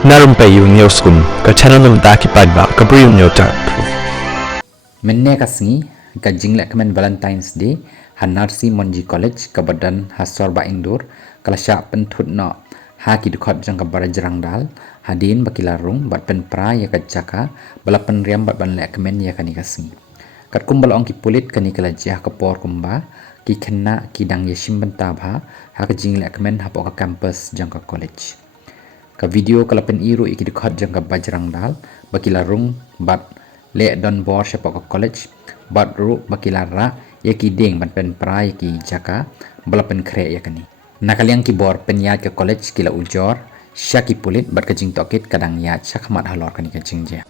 Na Rympei U ke channel nabynta ki paidbah ke Bri U Hynñiewtrep. Menne kasngi ka jing lehkmen Valentine's Day hanarsi monji college ka badan hasor ba indur kalasya penthut no ha ki dukhat jang ka Bajrang Dal hadin bakilarung bat Pynpra ya ka jaka bala pynriam bat ban lehkmen ya kani kasngi kat kumbal ong ki pulit kani kalajah ka por kumba ki khenna ki dang ya shimbanta bha ha ka jing lehkmen ha po ka campus jang ka college ka video kala pen iru iki dukhat jang ka Bajrang Dal bakilarung bat le don bor sepak ke college bat ru bakilara ya ki ding ban pen pra ya ki jaka bala pen kre ya kani nakaliang ki bor pen ya ke college kila ujor syaki pulit bat ke jing tokit kadang ya chakmat halor kani ke jing je